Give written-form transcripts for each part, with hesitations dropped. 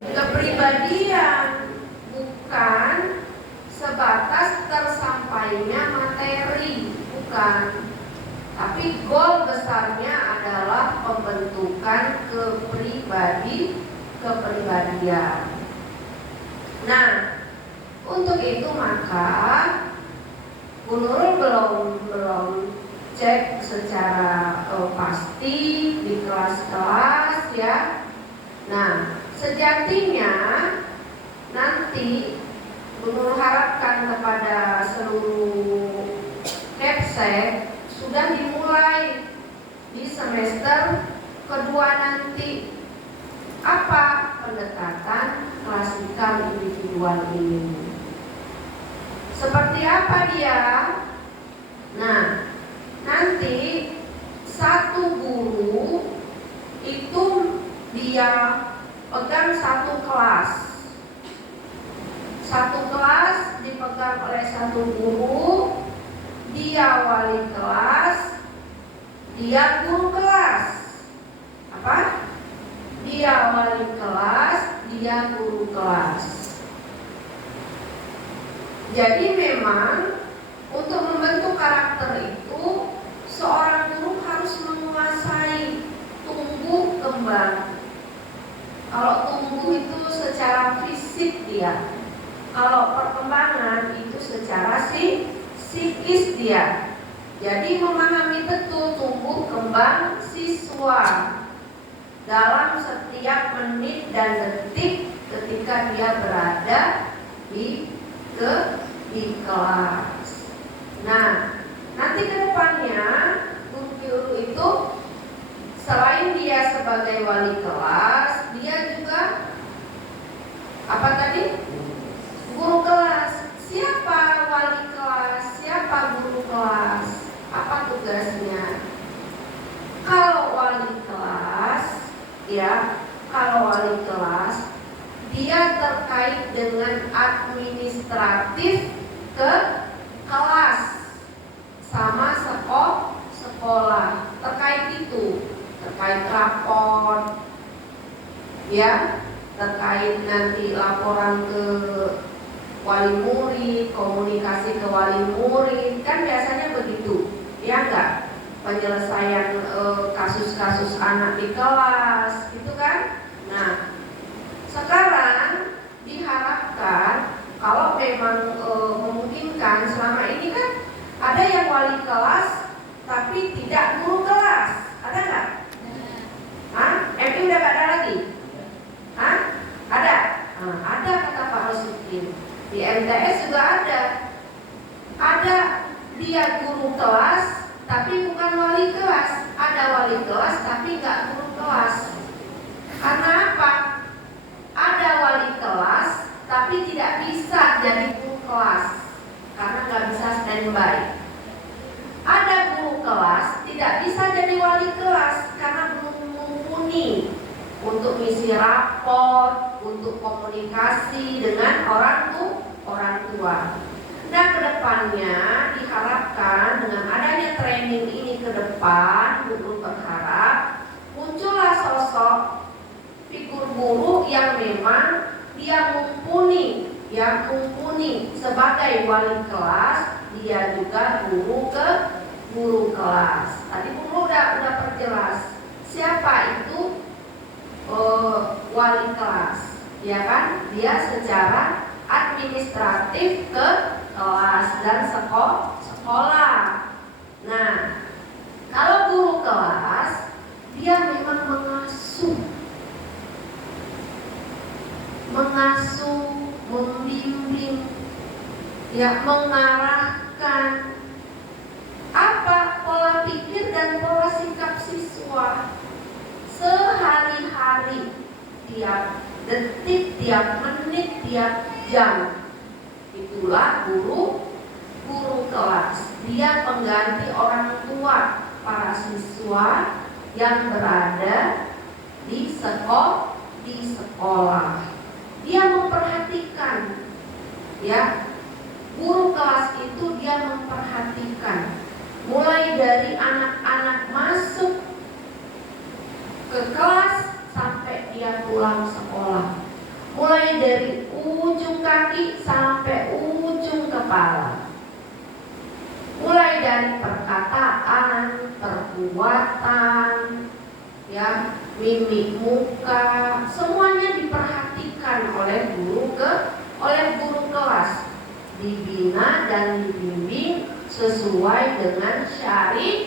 Kepribadian bukan sebatas tersampainya materi, bukan. Tapi goal besarnya adalah pembentukan kepribadian. Nah, untuk itu maka Bu Nurul belum cek secara pasti di kelas-kelas ya. Nah, sejatinya nanti Bu Nurul harapkan kepada seluruh Kepsek sudah dimulai di semester kedua nanti. Apa pendekatan klasikal individual ini? Seperti apa dia? Nah, nanti satu guru itu dia pegang satu kelas. Satu kelas dipegang oleh satu guru. Dia wali kelas, dia guru kelas. Apa? Dia wali kelas, dia guru kelas. Jadi memang untuk membentuk karakter itu seorang guru harus menguasai tumbuh kembang. Kalau tumbuh itu secara fisik dia, kalau perkembangan itu secara psikis dia. Jadi memahami betul tumbuh kembang siswa dalam setiap menit dan detik ketika dia berada di kelas. Nah, nanti ke depannya guru itu selain dia sebagai wali kelas, dia juga apa tadi? Guru kelas. Siapa wali kelas? Siapa guru kelas? Apa tugasnya? Kalau wali kelas, kalau wali kelas, dia terkait dengan administratif ke kelas sama sekolah. Terkait itu, terkait rapor, terkait nanti laporan ke wali murid, komunikasi ke wali murid, kan biasanya begitu, ya enggak? Penyelesaian kasus-kasus anak di kelas, gitu kan? Nah, sekarang diharapkan kalau memang memungkinkan, selama ini kan ada yang wali kelas tapi tidak guru kelas, ada nggak? MI udah gak ada lagi? Ada? Ada kata Pak Rosuddin. Di MTS juga ada. Ada dia guru kelas tapi bukan wali kelas. Ada wali kelas tapi nggak guru kelas. Karena apa? Ada wali kelas tapi tidak bisa jadi guru kelas karena nggak bisa standby. Ada guru kelas tidak bisa jadi wali kelas karena belum mumpuni untuk misi rapor, untuk komunikasi dengan orang tua. Nah, kedepannya diharapkan dengan adanya training ini ke depan, guru berharap muncullah sosok figur guru yang memang dia mumpuni sebagai wali kelas, dia juga guru kelas. Tadi guru udah perjelas siapa itu wali kelas, ya kan? Dia secara administratif ke kelas dan sekolah. Nah, kalau guru kelas dia memang mengasuh, membimbing, mengarahkan apa pola pikir dan pola sikap siswa sehari-hari, tiap detik, tiap menit, tiap jam. Itulah guru kelas. Dia pengganti orang tua para siswa yang berada di sekolah. Dia memperhatikan, guru kelas itu dia memperhatikan mulai dari anak-anak masuk ke kelas sampai dia pulang sekolah. mulai dari ujung kaki sampai ujung kepala. Mulai dari perkataan, perbuatan, ya, mimik muka, semuanya diperhatikan oleh guru kelas, dibina dan dibimbing sesuai dengan syariat,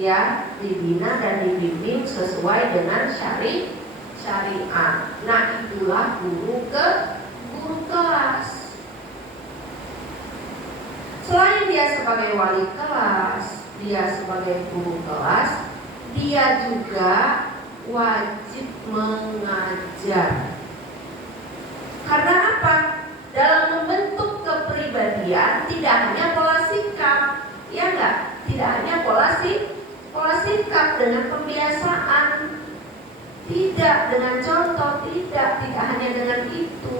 ya, dibina dan dibimbing sesuai dengan syariat. Nah, itulah guru kelas. Selain dia sebagai wali kelas, dia sebagai guru kelas, dia juga wajib mengajar. Karena apa? Dalam membentuk kepribadian tidak hanya pola sikap, ya enggak? Tidak hanya pola sikap dengan pembiasaan, tidak dengan contoh, tidak hanya dengan itu,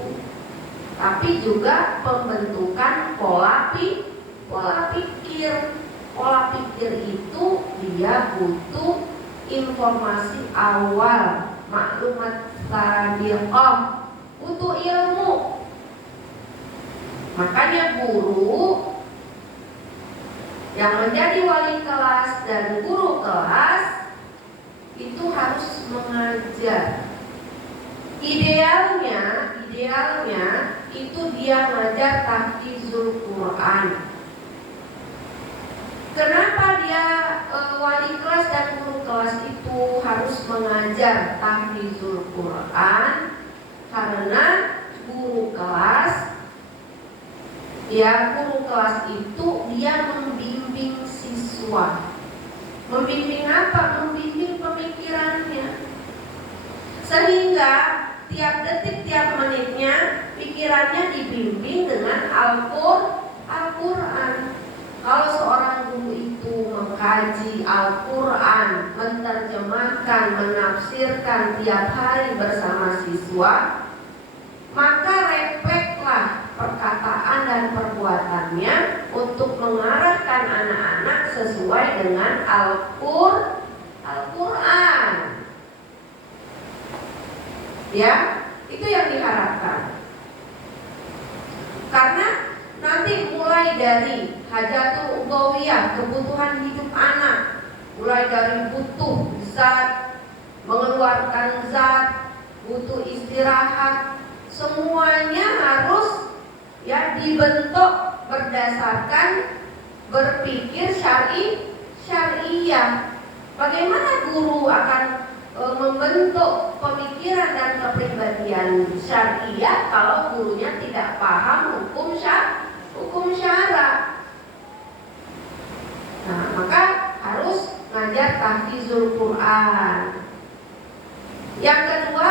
tapi juga pembentukan pola pikir. Pola pikir itu dia butuh informasi awal, maklumat sabiqah, butuh ilmu. Makanya guru yang menjadi wali kelas dan guru kelas itu harus mengajar. Idealnya itu dia mengajar tahfizul Quran. Kenapa dia wali kelas dan guru kelas itu harus mengajar tahfizul Quran? Karena guru kelas itu dia membimbing siswa. Membimbing apa? Membimbing pemikirannya. Sehingga tiap detik, tiap menitnya pikirannya dibimbing dengan Al-Quran. Kalau seorang guru itu mengkaji Al-Quran, menerjemahkan, menafsirkan tiap hari bersama siswa, maka reflekslah perkataan dan perbuatannya untuk mengarahkan anak-anak sesuai dengan Al-Quran. Ya, itu yang diharapkan. Karena nanti mulai dari hajatul udhawiyah, kebutuhan hidup anak, mulai dari butuh zat, mengeluarkan zat, butuh istirahat, semuanya harus ya dibentuk berdasarkan berpikir syariah. Bagaimana guru akan membentuk pemikiran dan kepribadian syariah kalau gurunya tidak paham hukum syara? Nah, maka harus ngajar tahfizul Quran. Yang kedua,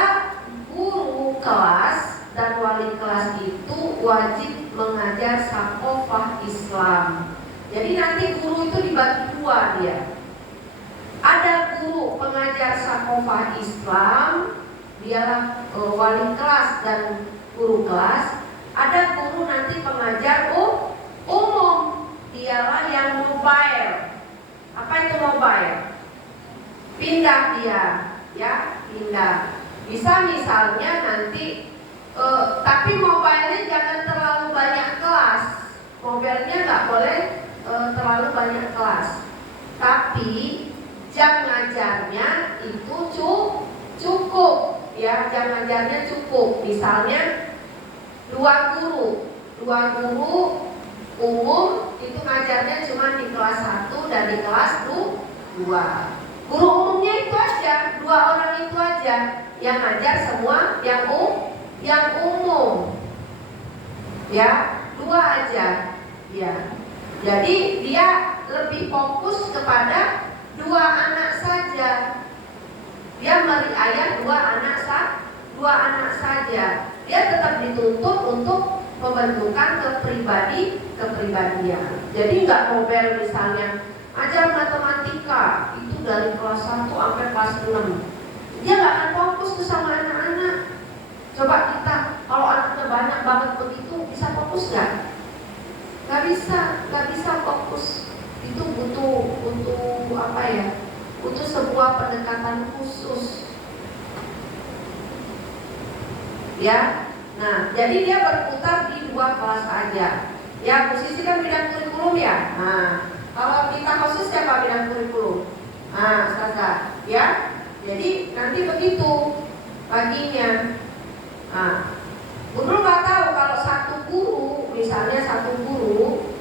guru kelas dan wali kelas itu wajib mengajar saqofah Islam. Jadi nanti guru itu dibagi dua dia. Ada guru pengajar saqofah Islam, dialah wali kelas dan guru kelas. Ada guru nanti pengajar umum, dialah yang mobile. Apa itu mobile? Pindah dia, ya, pindah. Bisa misalnya nanti, tapi mobilenya jangan terlalu banyak kelas. Mobilnya nggak boleh terlalu banyak kelas. Tapi jam ngajarnya itu cukup, ya, jam ngajarnya cukup. Misalnya dua guru umum itu ngajarnya cuma di kelas 1 dan di kelas 2. Guru umumnya itu aja, 2 orang itu aja yang ngajar semua yang umum, ya, 2 aja, ya. Jadi dia lebih fokus kepada 2 anak saja. Dia meriayat 2 anak saja. Dia tetap dituntut untuk pembentukan kepribadian. Jadi nggak mobile misalnya ajar matematika itu dari kelas 1 sampai kelas 6. Dia nggak akan fokus tuh sama anak-anak. Coba kita, kalau anaknya banyak banget begitu, bisa fokus nggak? Nggak bisa fokus. Itu butuh apa ya? Butuh sebuah pendekatan khusus. Ya. Nah, jadi dia berputar di 2 kelas aja. Ya, posisi kan bidang kurikulum ya. Nah, kalau kita khusus siapa bidang kurikulum? Nah, Ustazah, ya. Jadi nanti begitu baginya. Nah, Guru nggak tahu kalau satu guru, misalnya satu guru,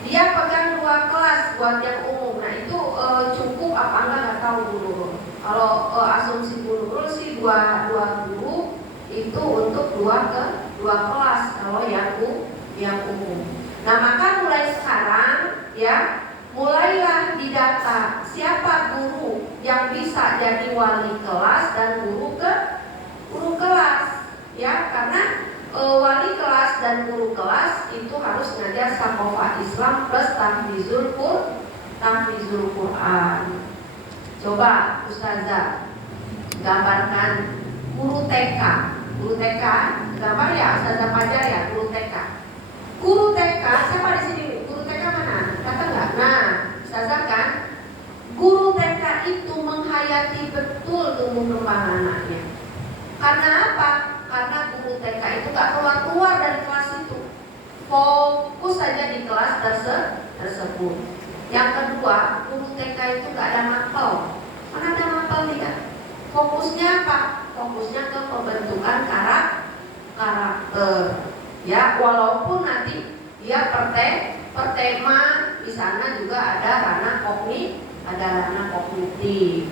dia pegang 2 kelas buat yang umum. Nah itu cukup apa enggak nggak tahu guru. Kalau asumsi guru sih dua guru itu untuk 2 kelas kalau yang umum. Nah maka mulai sekarang ya mulailah didata siapa guru yang bisa jadi wali kelas dan guru kelas. Ya, karena wali kelas dan guru kelas itu harus ngajar Sakofa Islam plus tahfizul Quran. Coba Ustazah gambarkan guru TK. Guru TK, gambar ya Ustazah Fajar ya, guru TK. Guru TK, siapa di sini? Guru TK mana? Kata enggak? Nah, Ustazah kan guru TK itu menghayati betul tumbuh kembang anaknya. Karena apa? Karena guru TK itu gak keluar dari kelas itu, fokus saja di kelas tersebut. Yang kedua, guru TK itu gak ada mapel. Mana ada mapel tidak? Fokusnya apa? Fokusnya ke pembentukan karakter. Ya, walaupun nanti dia per tema di sana juga ada ranah kognitif.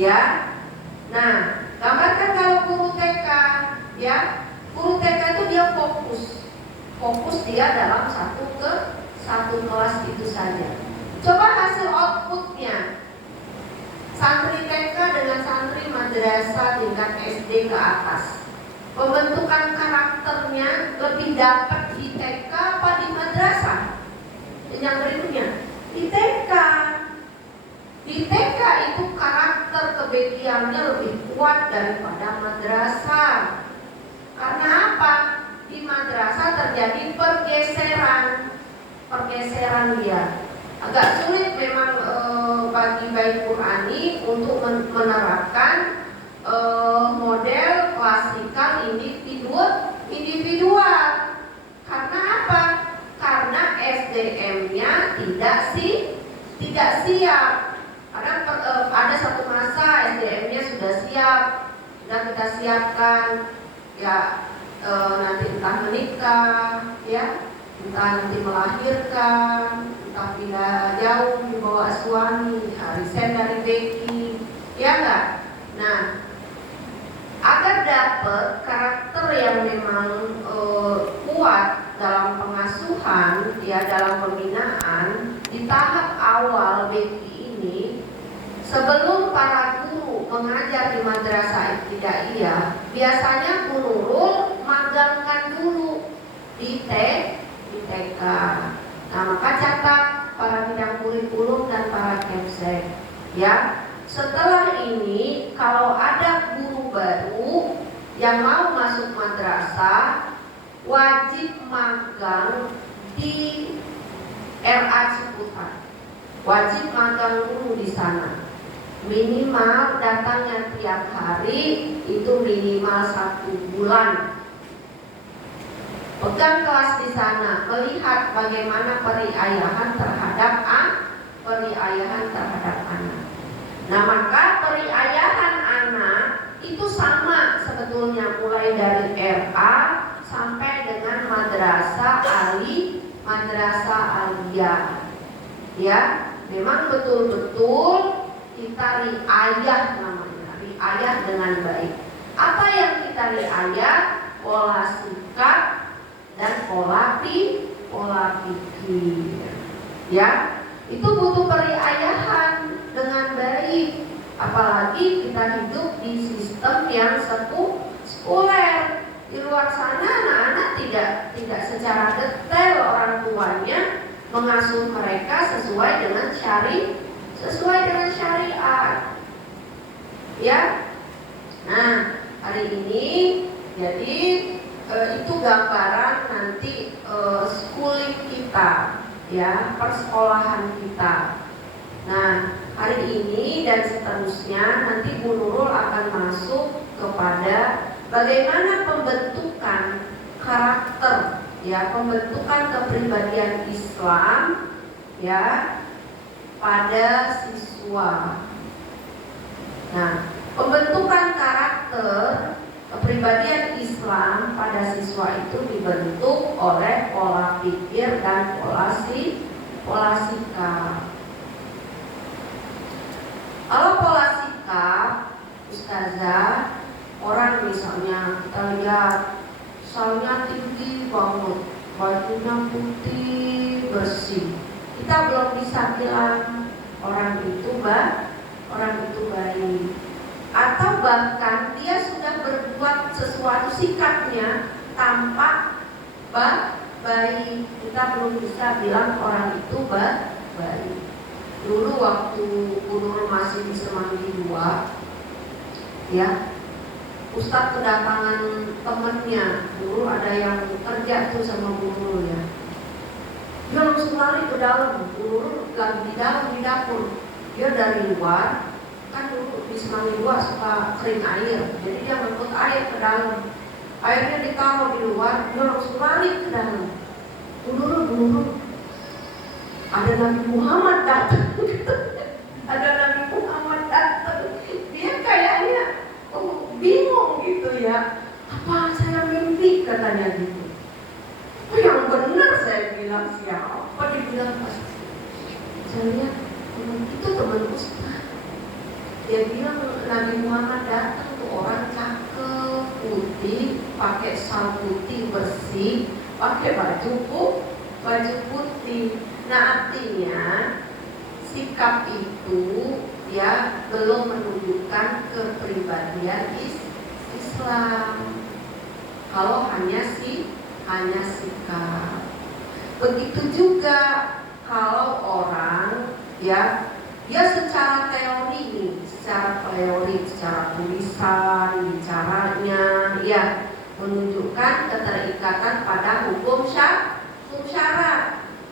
Ya. Nah, gambarkan kalau guru TK, ya, guru TK itu dia fokus dia dalam satu kelas itu saja. Coba hasil outputnya, santri TK dengan santri madrasah tingkat SD ke atas, pembentukan karakternya lebih dapat di TK apa di madrasah? Yang berikutnya di TK. Di TK itu karakter kebegiannya lebih kuat daripada madrasah. Karena apa? Di madrasah terjadi pergeseran dia. Agak sulit memang bagi bayi Qurani untuk menerapkan model klasikal individual. Karena apa? Karena SDM-nya tidak siap. Karena ada satu masa SDM-nya sudah siap, sudah kita siapkan, ya nanti entah menikah, ya, entah nanti melahirkan, entah pindah jauh dibawa suami, resign dari Becky, ya enggak? Nah, agar dapat karakter yang memang kuat dalam pengasuhan, ya dalam pembinaan di tahap awal Becky ini. Sebelum para guru mengajar di madrasah ibtidaiyah, biasanya Bu Nurul magangkan dulu di TK. Nah, maka catat para bidang kurikulum dan para kemsek. Ya, setelah ini kalau ada guru baru yang mau masuk madrasah, wajib magang di RA Ciputat. Wajib magang dulu di sana. Minimal datangnya tiap hari itu minimal 1 bulan. Pegang kelas di sana, melihat bagaimana periayahan terhadap anak. Nah, maka periayahan anak itu sama sebetulnya mulai dari RA sampai dengan madrasah aliyah. Ya, memang betul-betul kita riayah namanya, riayah dengan baik. Apa yang kita riayah? Pola sikap dan pola pikir. Ya, itu butuh periayahan dengan baik. Apalagi kita hidup di sistem yang sekuler. Di luar sana anak-anak tidak secara detail orang tuanya mengasuh mereka sesuai dengan syariat. Ya. Nah, hari ini jadi itu gambaran nanti schooling kita, ya, persekolahan kita. Nah, hari ini dan seterusnya nanti Bu Nurul akan masuk kepada Bagaimana pembentukan karakter, ya, pembentukan kepribadian Islam, ya, pada siswa. Nah, pembentukan karakter kepribadian Islam pada siswa itu dibentuk oleh pola pikir dan pola sikap. Kalau pola sikap, Ustazah, orang misalnya kita lihat misalnya tinggi banget, bajunya putih bersih, kita belum bisa bilang orang itu baik. Atau bahkan dia sudah berbuat sesuatu sikapnya tampak baik, kita belum bisa bilang orang itu baik. Dulu waktu Bu Nur masih di Semanggi 2, ya, Ustadz kedatangan temennya. Dulu ada yang kerja tuh sama Bu Nur, ya. Dia langsung lari ke dalam. Bu Nur lagi di dalam di dapur. Dia dari luar, kan dulu di Semanggi 2 suka kering air, jadi dia ngangkut air ke dalam. Airnya ditaruh di luar, dia langsung lari ke dalam. Bu Nur, ada Nabi Muhammad datang. Ada Nabi Muhammad datang. Dia kayaknya bingung gitu, ya. Apa saya mimpi, katanya gitu. Oh, yang benar, saya bilang, siapa? Dibilang pas saya lihat itu teman Ustaz. Dia bilang Nabi Muhammad datang tuh, orang cakep, putih, pakai sal putih bersih, pakai baju putih. Nah, artinya sikap itu, ya, belum menunjukkan kepribadian Islam. Kalau hanya sikap. Begitu juga kalau orang, ya, dia secara teori, secara tulisan, bicaranya, ya, menunjukkan keterikatan pada hukum syarat.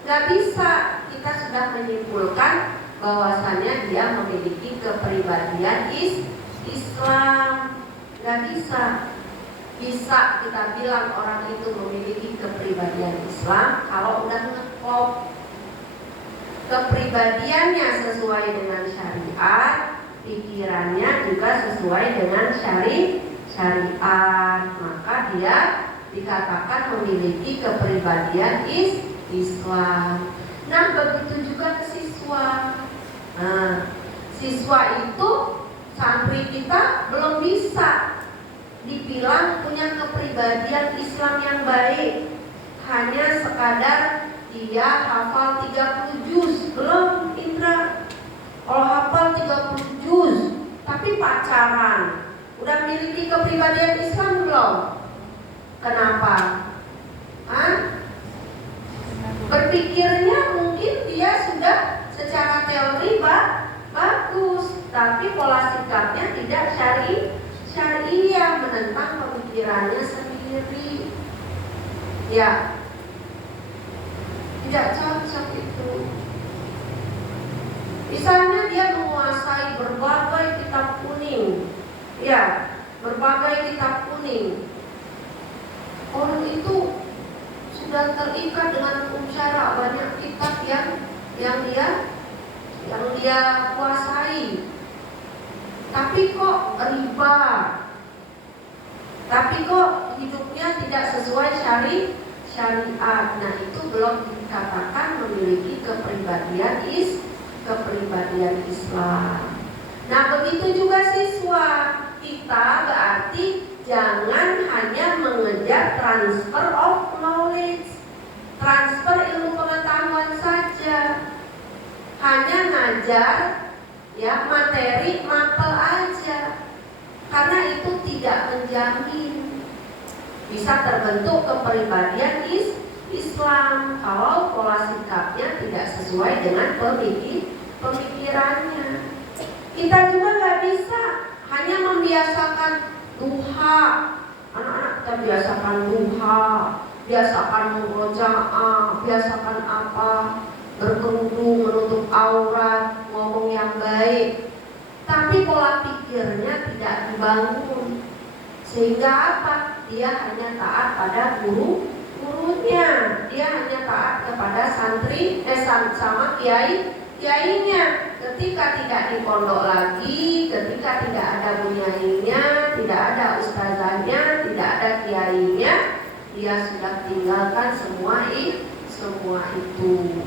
Gak bisa kita sudah menyimpulkan bahwasannya dia memiliki kepribadian Islam. Gak bisa. Bisa kita bilang orang itu memiliki kepribadian Islam kalau udah ngeklop kepribadiannya sesuai dengan syariat, pikirannya juga sesuai dengan syariat, maka dia dikatakan memiliki kepribadian Islam. Nah, begitu juga ke siswa. Nah, siswa itu, santri kita belum bisa dibilang punya kepribadian Islam yang baik. Hanya sekadar dia hafal 30 juz, belum, Indra. Kalau hafal 30 juz tapi pacaran, udah miliki kepribadian Islam belum? Kenapa? Berpikirnya mungkin dia sudah secara teori bagus, tapi pola sikapnya tidak syariah, menentang pemikirannya sendiri. Ya, tidak cocok itu. Misalnya dia menguasai berbagai kitab kuning, ya, berbagai kitab kuning. Orang itu sudah terikat dengan hukum syara, banyak kitab yang dia kuasai. Tapi kok riba, tapi kok hidupnya tidak sesuai syariat. Nah, itu belum dikatakan memiliki kepribadian Islam. Nah, begitu juga siswa. Kita berarti jangan hanya mengejar transfer of knowledge, transfer ilmu pengetahuan saja, hanya ngajar, ya, materi mapel aja, karena itu tidak menjamin bisa terbentuk kepribadian Islam kalau pola sikapnya tidak sesuai dengan pemikirannya. Kita juga nggak bisa hanya membiasakan duha. Anak-anak kita biasakan duha, biasakan murojaah, biasakan apa, berkerudung, menutup aurat, ngomong yang baik, tapi pola pikirnya tidak dibangun. Sehingga apa? Dia hanya taat pada gurunya, dia hanya taat kepada santri sama kiainya. Ketika tidak di pondok lagi, ketika tidak ada bunyainya, tidak ada ustazahnya, tidak ada kiainya, dia sudah tinggalkan semua itu.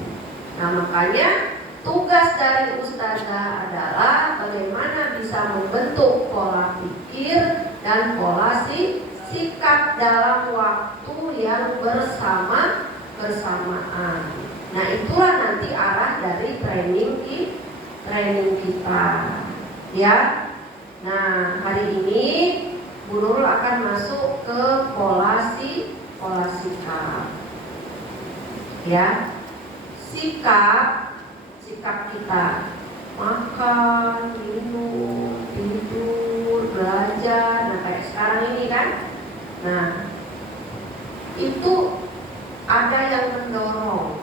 Nah, makanya tugas dari ustazah adalah bagaimana bisa membentuk pola pikir dan pola sikap dalam waktu yang bersamaan. Nah, itulah nanti arah dari training kita, ya. Nah, hari ini Bu Nurul akan masuk ke pola sikap, ya. Sikap kita makan, minum, tidur, belajar, nah kayak sekarang ini kan. Nah, itu ada yang mendorong,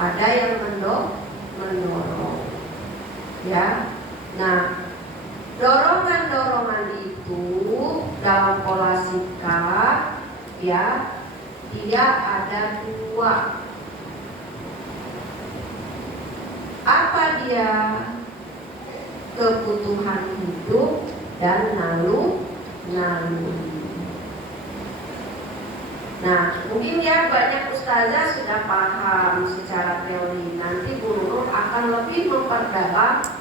ada yang mendorong, ya. Nah, dorongan itu dalam pola sikap, ya, dia ada dua. Apa dia? Kebutuhan hidup dan naluri. Nah, mungkin ya banyak ustazah sudah paham secara teori. Nanti Bu Nurul akan lebih memperdalam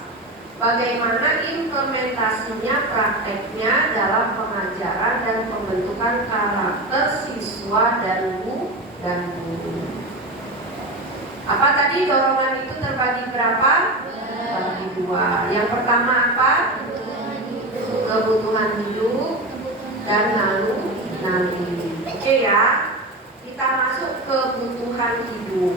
bagaimana implementasinya, prakteknya dalam pengajaran dan pembentukan karakter siswa dan guru. Apa tadi dorongan itu terbagi berapa? Terbagi dua. Yang pertama apa? Kebutuhan hidup dan naluri. Oke ya, kita masuk kebutuhan hidup.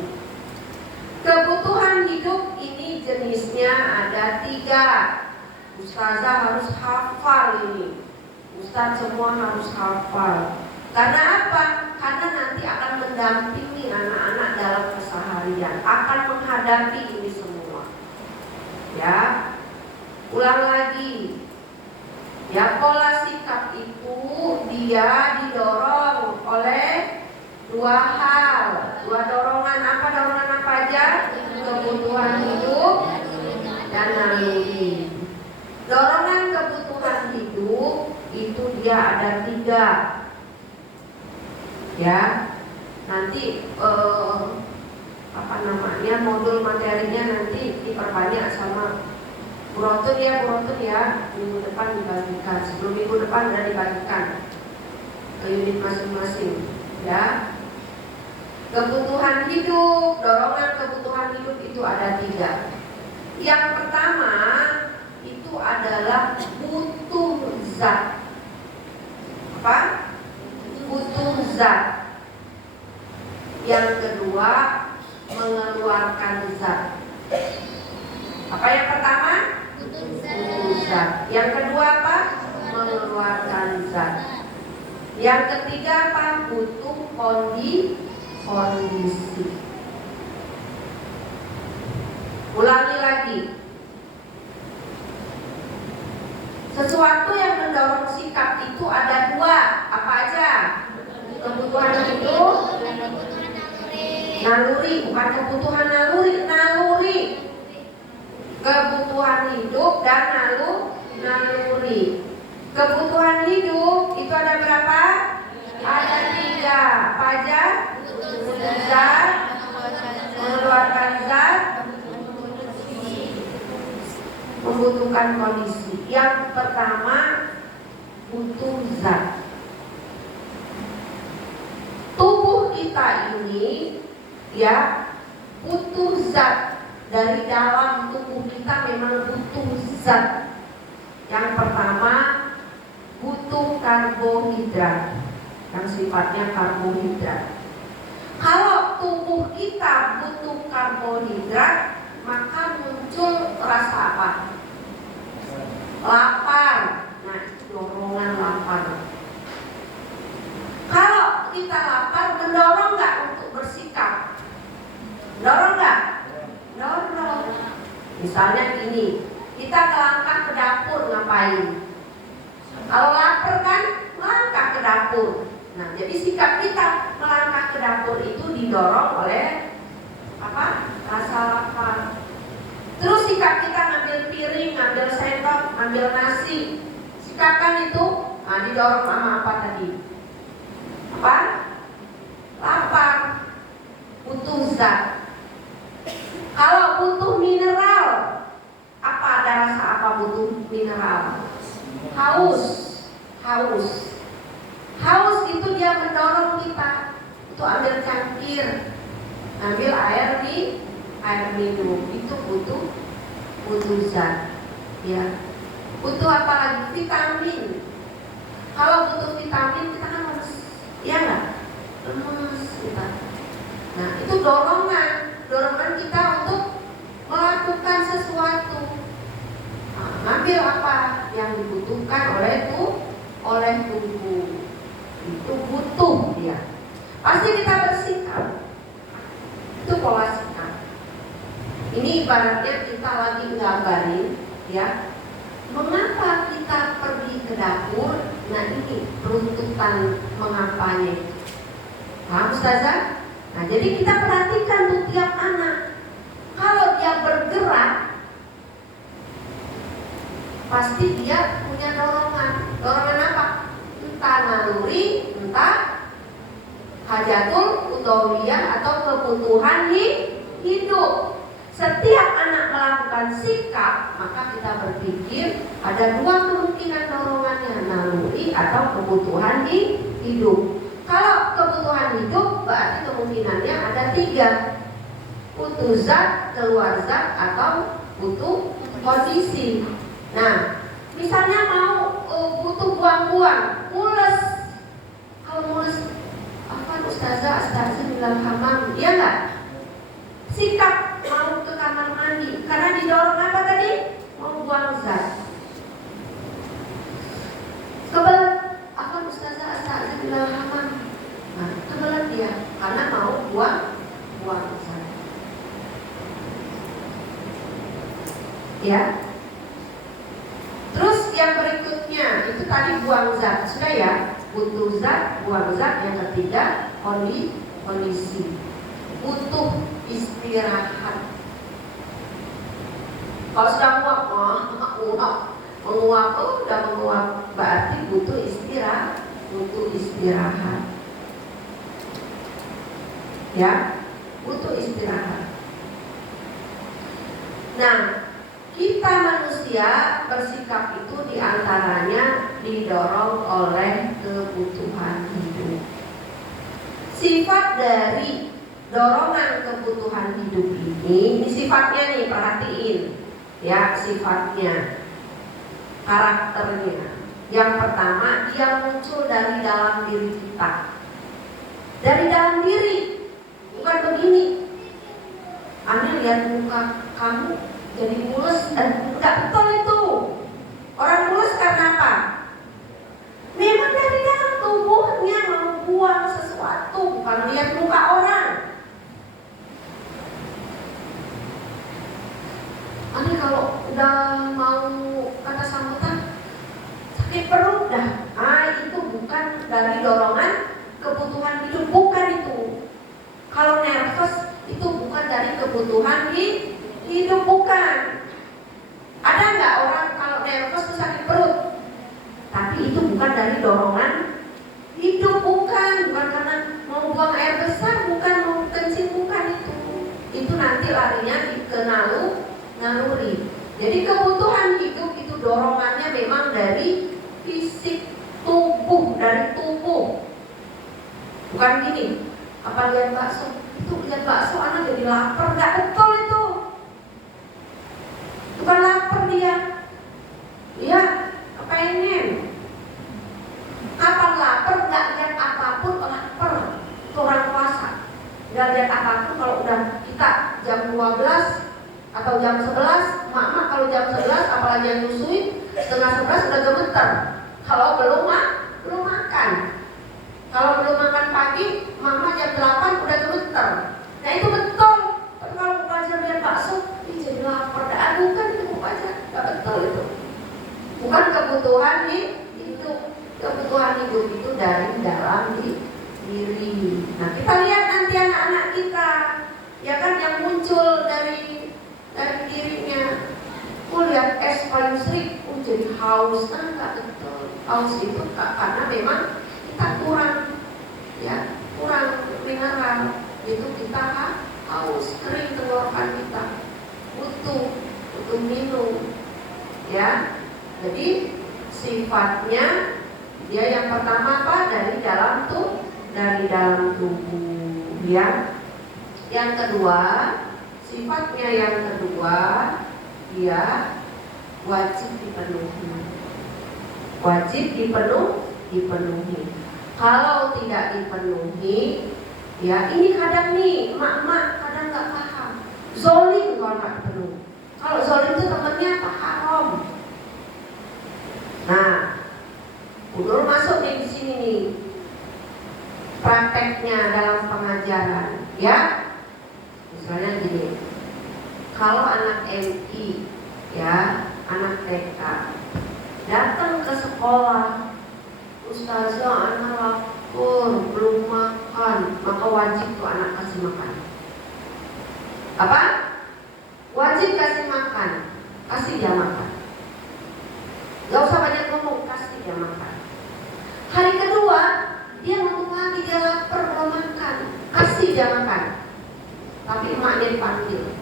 Kebutuhan hidup ini jenisnya ada 3. Ustazah harus hafal ini. Ustaz semua harus hafal. Karena apa? Karena nanti akan mendampingi anak-anak dalam keseharian, akan menghadapi ini semua. Ya, ulang lagi. Ya, pola sikap itu dia didorong oleh 2 hal, 2 dorongan. Dorongan apa aja? Kebutuhan hidup dan naluri. Dorongan kebutuhan hidup itu dia ada 3. Ya, nanti modul materinya nanti diperbanyak sama Bu Rotun ya, minggu depan dibagikan. Sebelum minggu depan sudah dibagikan ke unit masing-masing, ya. Kebutuhan hidup, dorongan kebutuhan hidup itu ada 3. Yang pertama itu adalah butuh zat. Apa? Butuh zat. Yang kedua mengeluarkan zat. Apa yang pertama? Butuh zat. Yang kedua apa? Mengeluarkan zat. Yang ketiga apa? Butuh kondisi. Ulangi lagi. Sesuatu yang mendorong sikap itu ada 2. Apa aja? Kebutuhan hidup, naluri. Bukan kebutuhan naluri. Kebutuhan hidup dan naluri. Kebutuhan hidup itu ada berapa? Ada 3. Apa aja? Butuh zat, mengeluarkan zat, membutuhkan kondisi. Yang pertama butuh zat. Tubuh kita ini ya butuh zat. Dari dalam tubuh kita memang butuh zat. Yang pertama butuh karbohidrat, yang sifatnya karbohidrat. Kalau tubuh kita butuh karbohidrat, maka muncul rasa apa? Lapar. Nah, itu dorongan lapar. Kalau kita lapar, mendorong nggak untuk bersikap? Mendorong nggak? Mendorong. Misalnya gini, kita kelangkah ke dapur ngapain? Kalau lapar kan melangkah ke dapur. Nah, jadi sikap kita melangkah ke dapur itu didorong oleh apa? Rasa lapar. Terus sikap kita ngambil piring, ngambil sendok, ngambil nasi, sikapkan itu, nah didorong sama apa tadi? Apa? Lapar, butuh zat. Kalau butuh mineral, apa ada rasa apa butuh mineral? Haus, haus. Haus itu dia mendorong kita untuk ambil cangkir, ambil air di air minum, itu butuh zat, ya. Butuh apa lagi? Vitamin. Kalau butuh vitamin kita kan lemes, ya nggak? Lemes kita. Nah itu dorongan kita untuk melakukan sesuatu. Nah, ngambil apa yang dibutuhkan oleh tubuh. Itu butuh dia. Pasti kita bersikap. Itu pola sikap. Ini ibaratnya kita lagi nggambarin, ya. Mengapa kita pergi ke dapur? Nah ini peruntukan mengapanya. Paham Ustazah? Nah jadi kita perhatikan tuh tiap anak. Kalau dia bergerak, pasti dia punya dorongan. Dorongan apa? Entah naluri, entah hajatul udawiyah atau kebutuhan hidup. Setiap anak melakukan sikap, maka kita berpikir ada dua kemungkinan dorongannya, naluri atau kebutuhan hidup. Kalau kebutuhan hidup berarti kemungkinannya ada 3. Butuh zat, keluar zat, atau butuh kondisi. Nah, misalnya mau butuh buang-buang, mules. Kalau mules, apa Ustazah bilang hamam, iya nggak? Sikap mau ke kamar mandi karena didorong apa tadi? Mau buang zat. Kebelet, apa Ustazah bilang hamam. Nah, kebelet dia karena mau buang zat. Ya. Terus yang berikutnya itu tadi buang zat, sudah ya? Butuh zat, buang zat. Yang ketiga kondisi. Butuh istirahat. Kalau sudah menguap, udah menguap, berarti butuh istirahat. Ya, butuh istirahat. Nah, kita manusia bersikap itu diantaranya didorong oleh kebutuhan hidup. Sifat dari dorongan kebutuhan hidup ini sifatnya nih, perhatiin ya, sifatnya, karakternya. Yang pertama, dia muncul dari dalam diri kita. Dari dalam diri, bukan begini. Anda lihat muka kamu jadi mulus, enggak betul itu. Orang mulus karena apa? Memang dari dalam tubuhnya mau buang sesuatu, bukan lihat muka orang. Anda kalau udah mau kata sambutan sakit perut dah, itu bukan dari dorongan kebutuhan hidup, bukan itu. Kalau nervous itu bukan dari kebutuhan hidup, bukan. Ada nggak orang kalau nervous itu sakit perut? Tapi itu bukan dari dorongan hidup, bukan karena mau buang air besar, bukan mau kencing, bukan itu. Itu nanti larinya ke naluri. Jadi kebutuhan hidup itu dorongannya memang dari fisik tubuh, dari tubuh. Bukan gini, apa lihat bakso? Itu lihat bakso anak jadi lapar, nggak betul itu. Bukan lapar dia. Iya, kepengen. Kapan lapar? Nggak lihat apapun lapar. Itu orang puasa. Nggak lihat apapun. Kalau udah kita jam 12 atau jam 11, mak kalau jam 11 apalagi yang nyusuin, setengah 11 udah gemeter. Kalau belum makan. Kalau belum makan pagi, mama jam 8 udah gemeter. Nah itu betul. Tapi kalau belajar lihat bakso, ini jadi lapar. Bukan itu belajar, nggak betul itu. Bukan kebutuhan itu. hidup itu dari dalam diri. Nah, kita lihat nanti anak-anak kita, ya kan, yang muncul dari dirinya. Lihat es paling sering, jadi haus, kan nggak betul. Haus itu karena memang kita kurang mineral, itu kita haus, kering tenggorokan kita, butuh minum, ya. Jadi sifatnya dia yang pertama apa? Dari dalam tubuh, ya. Yang kedua, sifatnya yang kedua, dia wajib dipenuhi. Kalau tidak dipenuhi, ya ini kadang nih emak-emak kadang nggak paham. Zolim kalau nggak penuh. Kalau zolim itu temennya apa? Haram. Nah, udah masuk nih di sini nih prakteknya dalam pengajaran, ya. Misalnya gini, kalau anak MI, ya, anak TK datang ke sekolah, ustazah anak lapar, belum makan, maka wajib tuh anak kasih makan. Apa? Wajib kasih makan, kasih dia makan. Gak usah banyak ngomong, kasih dia makan. Hari kedua dia ngomong lagi, dia lapar belum makan, kasih dia makan. Tapi emaknya dipanggil.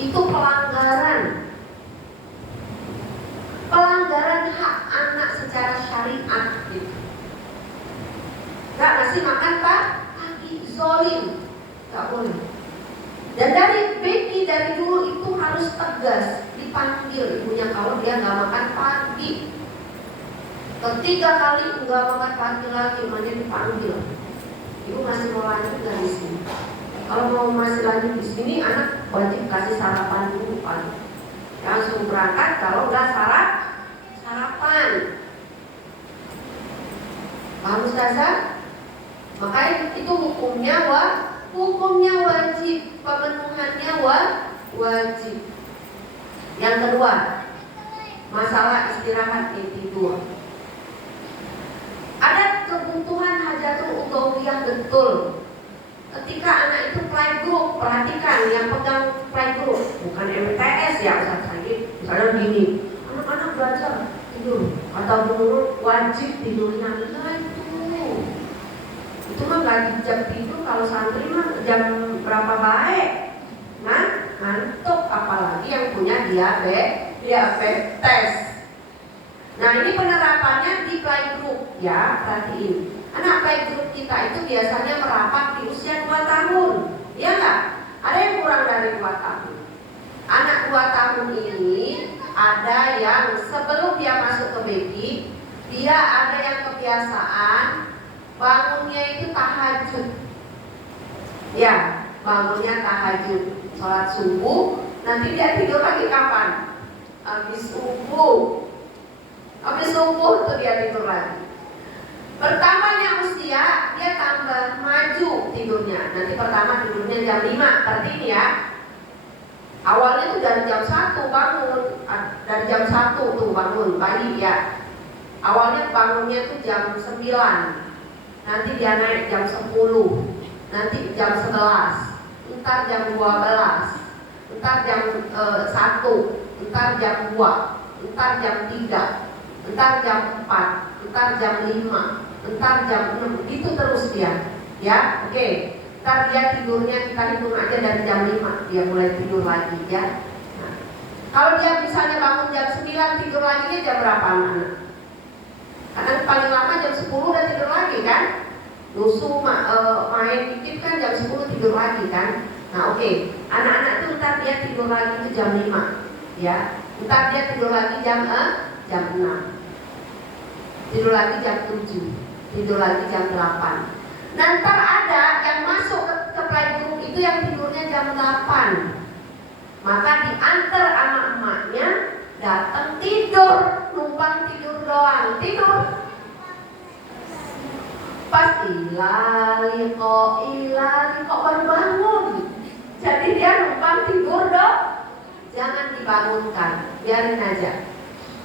Itu pelanggaran hak anak secara syariat gitu. Gak ngasih makan pagi, zolim, gak boleh. Dan dari baby dari dulu itu harus tegas, dipanggil ibunya kalau dia gak makan pagi. Ketiga kali gak makan pagi lagi, emaknya dipanggil. Ibu masih mau lanjut gak di sini? Kalau mau masih lanjut di sini, anak wajib kasih sarapan dulu paling. Langsung berangkat kalau nggak sarapan. Paham Ustazah? Makanya itu hukumnya wajib, pemenuhannya wajib. Yang kedua, masalah istirahat di tidur. Ada kebutuhan hajatul udhawiyah betul. Ketika anak itu playgroup, perhatikan yang pegang playgroup, bukan MTS ya Ustaz Said. Misalnya gini, anak-anak belajar tidur, atau dulu wajib tidurnya itu mah nggak jam tidur. Kalau santri mah jam berapa baik, ngantuk, apalagi yang punya diabetes. Nah ini penerapannya di playgroup ya, perhatiin. Anak playgroup kita itu biasanya merapat di usia 2 tahun, ya nggak? Ada yang kurang dari 2 tahun. Anak 2 tahun ini ada yang sebelum dia masuk ke baby, dia ada yang kebiasaan bangunnya itu tahajud. Ya, bangunnya tahajud, sholat subuh, nanti dia tidur lagi kapan? Habis subuh tuh dia tidur lagi. Pertamanya usia dia tambah maju tidurnya. Nanti pertama tidurnya jam 5, berarti ini ya. Awalnya tuh dari jam 1 bangun, dari jam 1 tuh bangun pagi ya. Awalnya bangunnya tuh jam 9. Nanti dia naik jam 10, nanti jam 11, ntar jam 12, ntar jam 1, ntar jam 2, ntar jam 3, ntar jam 4, ntar jam 5, ntar jam 6, gitu terus dia. Ya, oke. Ntar dia tidurnya kita hitung aja dari jam 5 dia mulai tidur lagi ya. Nah, kalau dia misalnya bangun jam 9 tidur lagi jam berapa anak? Kadang paling lama jam 10 udah tidur lagi kan? Nusu main dikit kan jam 10 tidur lagi kan? Nah oke. Anak-anak tuh ntar dia tidur lagi itu jam 5 ya. Ntar dia tidur lagi jam 6, tidur lagi jam 7, tidur lagi jam 8. Nanti ada yang masuk ke playgroup itu yang tidurnya jam 8. Maka diantar anak emaknya datang tidur, numpang tidur doang, tidur. Pas ilali kok baru bangun. Jadi dia numpang tidur dong. Jangan dibangunkan, biarin aja.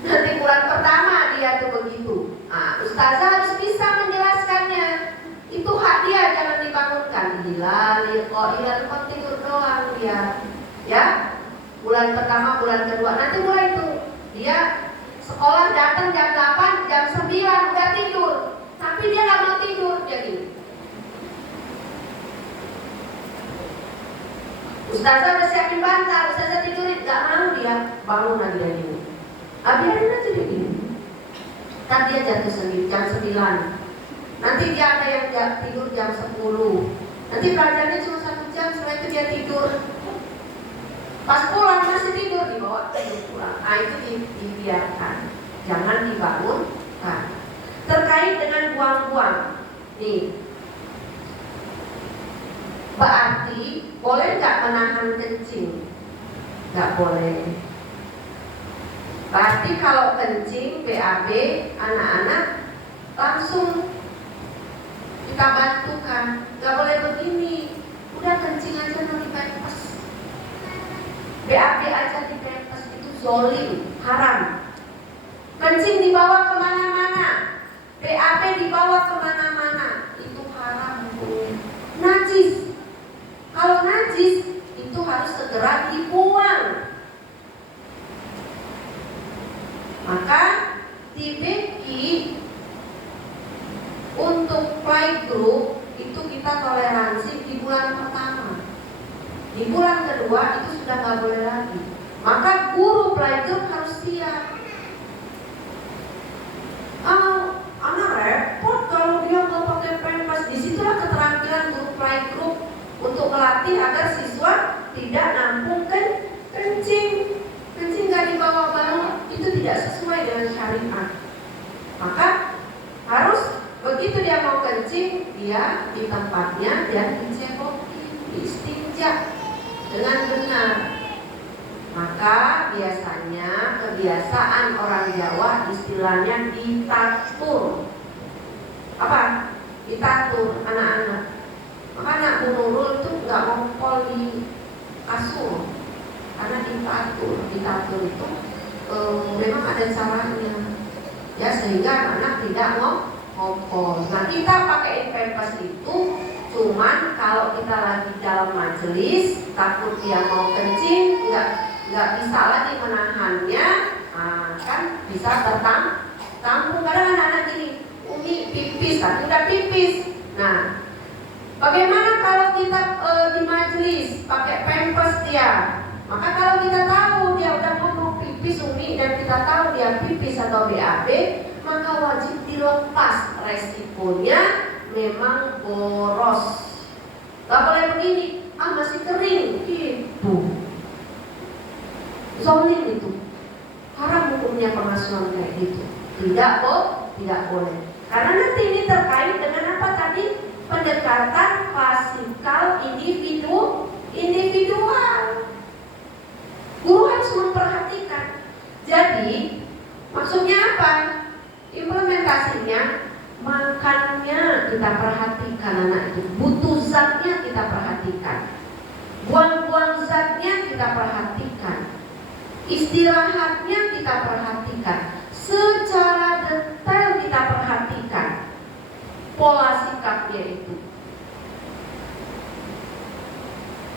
Nanti bulan pertama dia tuh begitu. Nah, ustazah harus bisa menjelaskannya. Itu hak dia, jangan dibangunkan. Kok tidur doang dia. Ya, bulan pertama, bulan kedua, nanti mulai tuh dia sekolah datang jam 8, jam 9 udah tidur. Tapi dia nggak mau tidur, jadi ustazah udah siapin bantal, ustazah tidurin, nggak mau dia, bangun lagi dari ini. Biarin aja dia gini. Ntar dia jatuh sendiri jam 9. Nanti dia ada yang tidur jam 10. Nanti belajarnya cuma 1 jam, setelah itu dia tidur. Pas pulang masih tidur, dibawa tidur pulang. Nah itu dibiarkan, jangan dibangunkan. Terkait dengan buang-buang, nih, berarti boleh nggak menahan kencing? Nggak boleh. Berarti kalau kencing, BAB, anak-anak langsung kita bantukan. Nggak boleh begini, udah kencing aja nanti pempes. BAB aja di pempes, itu zolim, haram. Kencing dibawa kemana-mana, BAB dibawa kemana-mana, itu haram hukumnya. Najis, kalau najis itu harus segera dibuang. Maka di Beki untuk playgroup itu kita toleransi di bulan pertama. Di bulan kedua itu sudah nggak boleh lagi. Maka guru playgroup harus siap. Anak repot kalau dia nggak pakai pempes. Disitulah keterampilan guru playgroup untuk melatih agar siswa tidak nampung kencing. Kencing nggak dibawa-bawa, itu tidak sesuai dengan syariat. Maka harus begitu dia mau kencing, dia di tempatnya dan dicebokin, diistinja dengan benar. Maka biasanya kebiasaan orang Jawa istilahnya ditatur. Apa? Ditatur anak-anak. Maka anak Bu Nurul itu nggak ngompol di kasur. Karena ditatur itu memang ada caranya, ya, sehingga anak tidak ngompol. Nah kita pakai pempes itu cuman kalau kita lagi dalam majelis takut dia mau kencing, nggak bisa lagi menahannya, kan bisa tertampung. Kadang anak-anak gini, Umi pipis, tapi udah pipis. Nah bagaimana kalau kita di majelis pakai pempes dia? Maka kalau kita tahu dia udah mau pipis Umi dan kita tahu dia pipis atau BAB, maka wajib dilepas, resikonya memang boros. Gak boleh begini, masih kering gitu. Zolim itu, haram hukumnya pengasuhan kayak gitu. Tidak boleh. Karena nanti ini terkait dengan apa tadi? Pendekatan klasikal individual. Guru harus memperhatikan. Jadi maksudnya apa? Implementasinya, makannya kita perhatikan anak itu, butuh zatnya kita perhatikan, buang-buang zatnya kita perhatikan, istirahatnya kita perhatikan, secara detail kita perhatikan pola sikapnya itu.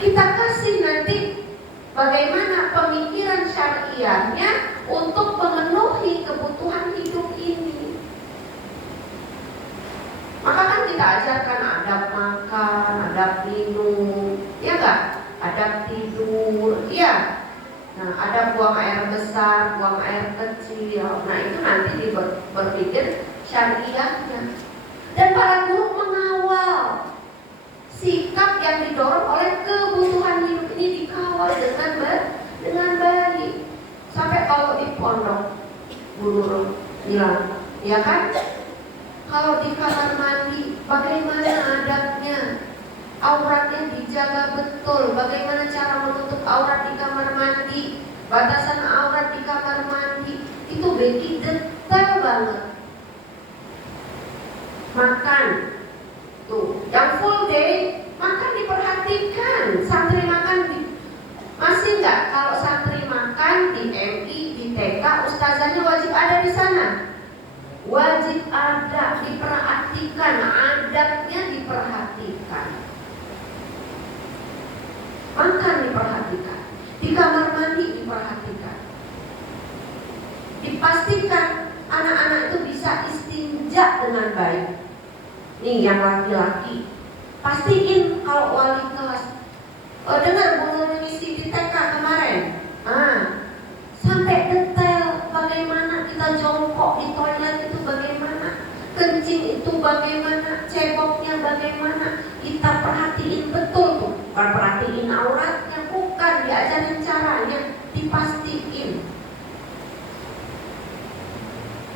Kita kasih nanti bagaimana pemikiran syariahnya untuk memenuhi kebutuhan hidup ini. Maka kan kita ajarkan adab makan, adab minum, ya enggak? Adab tidur, ya. Nah, ada buang air besar, buang air kecil. Nah, itu nanti berpikir syariahnya. Dan para guru mengawal sikap yang didorong oleh kebutuhan hidup ini, dikawal dengan baik. Sampai kalau di pondok guru bilang, ya kan, kalau di kamar mandi bagaimana adabnya, auratnya dijaga betul, bagaimana cara menutup aurat di kamar mandi, batasan aurat di kamar mandi, itu Beki detail banget. Makan tuh, yang full day makan diperhatikan. Santri makan masih nggak? Kalau santri makan di MI, di TK, ustazahnya wajib ada di sana. wajib ada, diperhatikan, adabnya diperhatikan, makan diperhatikan, di kamar mandi diperhatikan, dipastikan anak-anak itu bisa istinja dengan baik. Nih yang laki-laki, pastiin kalau wali kelas, dengar Bu Nur mengisi di TK kemarin, sampai detail bagaimana kita jongkok di toilet itu bagaimana, kencing itu bagaimana, ceboknya bagaimana, kita perhatiin betul tuh. Bukan perhatiin auratnya, bukan, diajarin caranya, dipastiin.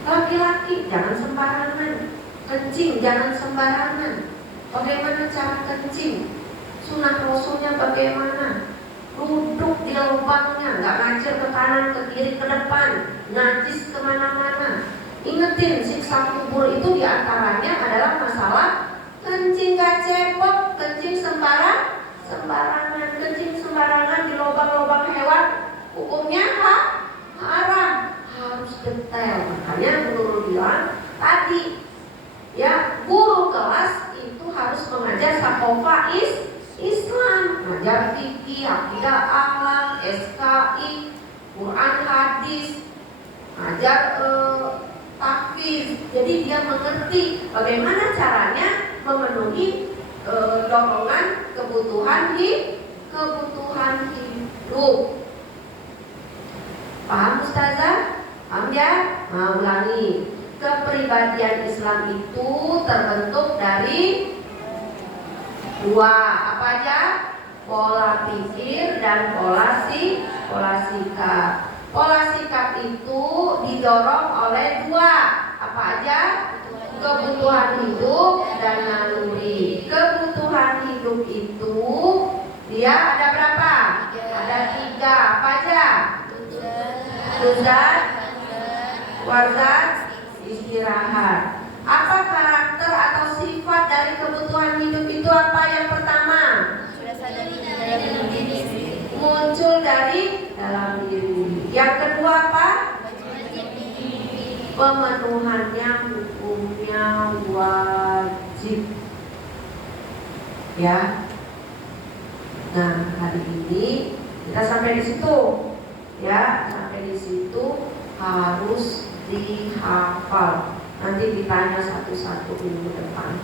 Laki-laki jangan sembarangan, kencing jangan sembarangan. Bagaimana cara kencing? Sunah rasulnya bagaimana? Duduk di lubangnya, nggak ngacir ke kanan, ke kiri, ke depan, najis kemana-mana. Ingetin, siksa kubur itu diantaranya adalah masalah kencing gak cebok, kencing sembarangan, kencing sembarangan di lubang-lubang hewan, hukumnya haram, harus detail. Makanya guru bilang tadi, ya guru kelas itu harus mengajar sakofa Islam, ngajar fikih, akidah akhlak, SKI, Quran hadis, ngajar tahfiz. Jadi dia mengerti bagaimana caranya memenuhi dorongan kebutuhan hidup. Paham Ustazah? Paham ya? Nah, ulangi. Kepribadian Islam itu terbentuk dari dua, apa aja? Pola pikir dan pola sikap. Pola sikap itu didorong oleh dua, apa aja? Kebutuhan hidup dan naluri. Kebutuhan hidup itu dia ada berapa? Ada tiga, apa aja? Lezat, warzat, istirahat. Apa karakter atau sifat dari kebutuhan hidup itu? Apa yang pertama? Muncul dari dalam diri. Yang kedua apa? Pemenuhannya hukumnya wajib. Ya. Nah, hari ini kita sampai di situ. Ya, sampai di situ harus dihafal. Nanti ditanya satu-satu minggu depan.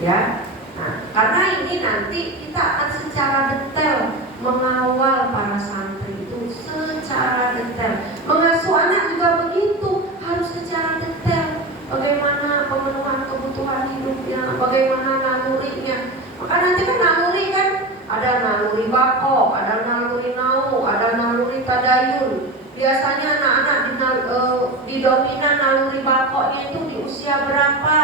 Ya. Nah, karena ini nanti kita akan secara detail mengawal para santri itu secara detail. Mengasuh anak juga begitu, harus secara detail. Bagaimana pemenuhan kebutuhan hidupnya, bagaimana nalurinya. Maka nanti kan naluri kan ada naluri bako, ada naluri nau, ada naluri tadayun. Biasanya anak-anak didominan naluri bakonya itu di usia berapa?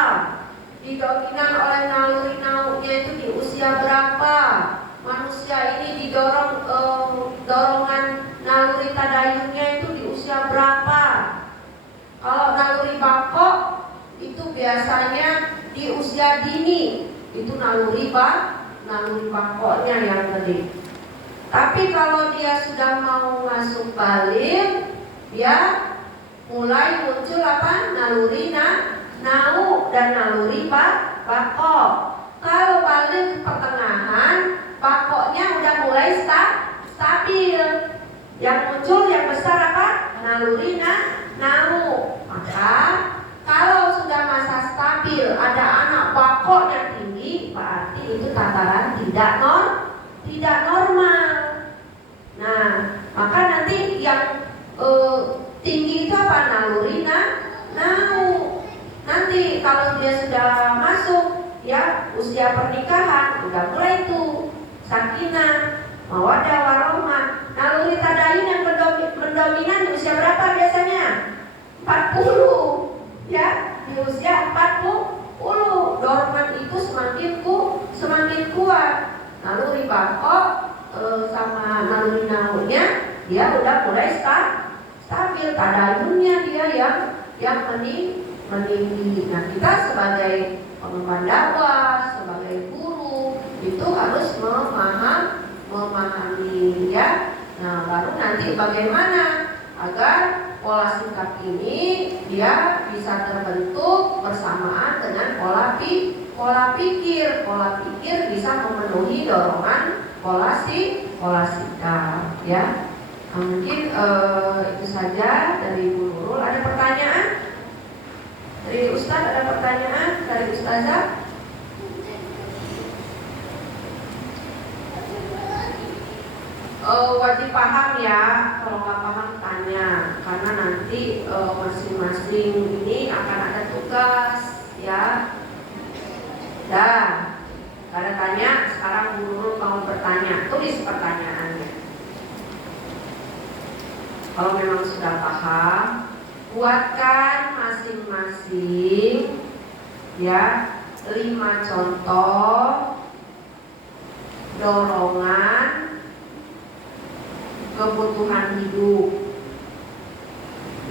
Didominan oleh naluri naunya itu di usia berapa? Manusia ini didorong dorongan naluri tadayunnya itu di usia berapa? Kalau naluri bako itu biasanya di usia dini, itu naluri bakonya yang gede. Tapi kalau dia sudah mau masuk balik, dia mulai muncul apa? Naluri nau dan naluri bako. Kalau balik pertengahan, bakonya udah mulai stabil. Yang muncul yang besar apa? Naluri nau. Maka kalau sudah masa stabil, ada anak bako yang tinggi, berarti itu tataran tidak normal. Nah, maka nanti yang tinggi itu apa? Naluri nau. Nanti kalau dia sudah masuk ya usia pernikahan, udah mulai tuh sakinah, mawaddah warahmah. Naluri tadayun yang mendominan di usia berapa biasanya? 40. Ya, di usia 40. Dorongan itu semakin kuat. Naluri bako sama naluri naunya dia udah mulai stabil. Tadayunnya dia yang meninggi. Nah, kita sebagai pengemban dakwah, sebagai guru itu harus memahami ya. Nah, baru nanti bagaimana agar pola sikap ini dia bisa terbentuk bersamaan dengan pola pikir. Pola pikir bisa memenuhi dorongan pola sikap, ya. Nah, mungkin itu saja dari Bu Nurul. Ada pertanyaan? Dari Ustadz ada pertanyaan? Dari Ustazah? Wajib paham ya, kalau nggak paham tanya, karena nanti masing-masing ini akan ada tugas, ya. Dan ada tanya, sekarang Bu Nurul mau bertanya, tulis pertanyaannya. Kalau memang sudah paham, buatkan masing-masing ya 5 contoh dorongan kebutuhan hidup.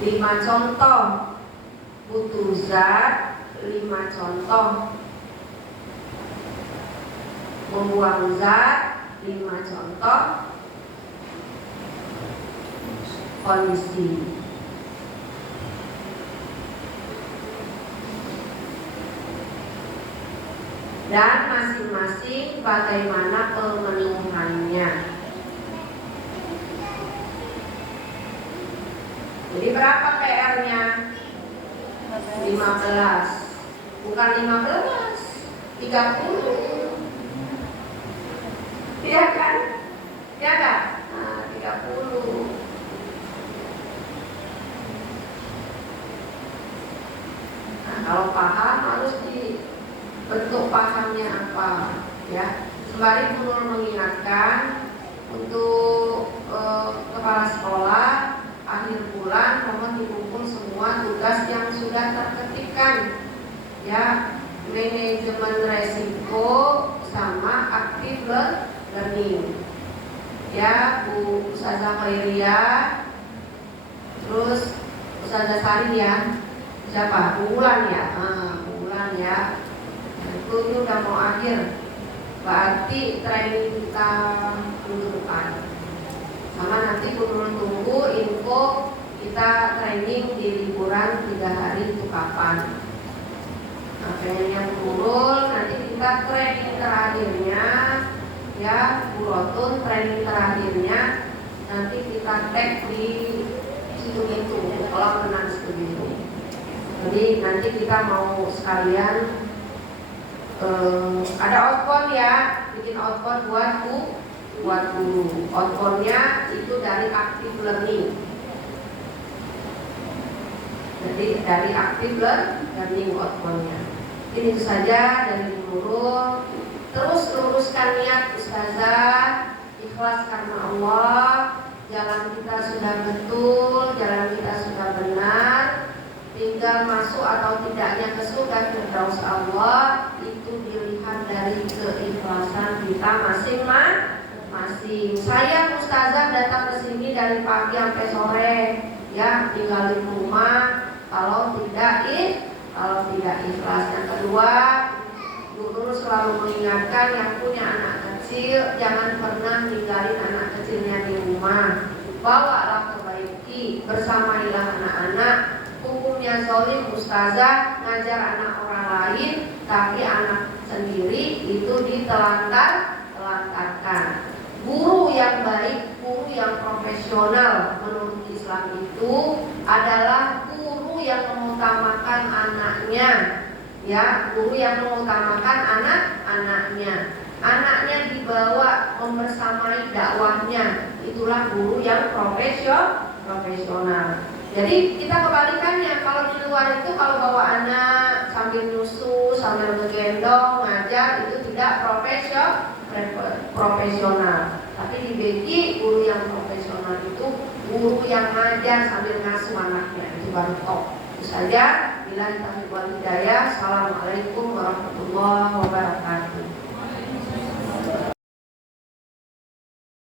5 contoh butuh zat, 5 contoh membuang zat, 5 contoh kondisi. Dan masing-masing bagaimana pemenuhannya. Jadi berapa PR-nya? 15. Bukan 15, 30. Iya kan? Ya kan? Nah, 30. Nah, kalau paham harus dibentuk pahamnya apa, ya. Sembari Bu Nur mengingatkan untuk kepala sekolah akhir bulan mohon dikumpul semua tugas yang sudah terketikkan, ya, manajemen resiko sama aktif learning, ya. Bu Ustazah Khairiyah, terus Ustazah Sari, ya, siapa? Bulan, ya, Bulan, ya. Itu ini udah mau akhir, berarti training kita minggu depan. Sama nanti kudu tunggu info kita training di liburan 3 hari itu kapan. Nah, yang turun nanti kita training terakhirnya, ya, Bu Rotun training terakhirnya nanti kita tag di situ itu kolam renang itu. Jadi nanti kita mau sekalian ada outbound, ya, bikin outbound buat guru. Outboundnya itu dari active learning. Jadi dari active learning outboundnya. Ini saja dari guru. Terus luruskan niat Ustazah, ikhlas karena Allah. Jalan kita sudah betul, jalan kita sudah benar. Tinggal masuk atau tidaknya ke surga Firdaus Allah itu dilihat dari keikhlasan kita masing-masing. Saya Ustazah datang ke sini dari pagi sampai sore, ya, tinggalin rumah kalau tidak ikhlas. Yang kedua, Bu Nur selalu mengingatkan yang punya anak kecil jangan pernah tinggalin anak kecilnya di rumah. Bawalah perbaiki, bersamailah anak-anak. Hukumnya zalim Ustazah ngajar anak orang lain, tapi anak sendiri itu ditelantarkan. Guru yang baik, guru yang profesional menurut Islam itu adalah guru yang mengutamakan anaknya, ya, guru yang mengutamakan anak-anaknya. Anaknya dibawa membersamai dakwahnya, itulah guru yang profesional. Jadi kita kebalikannya, kalau di luar itu kalau bawa anak sambil nyusu, sambil ngegendong, ngajar itu tidak profesional. Tapi di BG guru yang profesional itu guru yang ngajar sambil ngasuh anaknya, itu baru top. Itu saja. Bila kita hidayah. Assalamualaikum warahmatullahi wabarakatuh.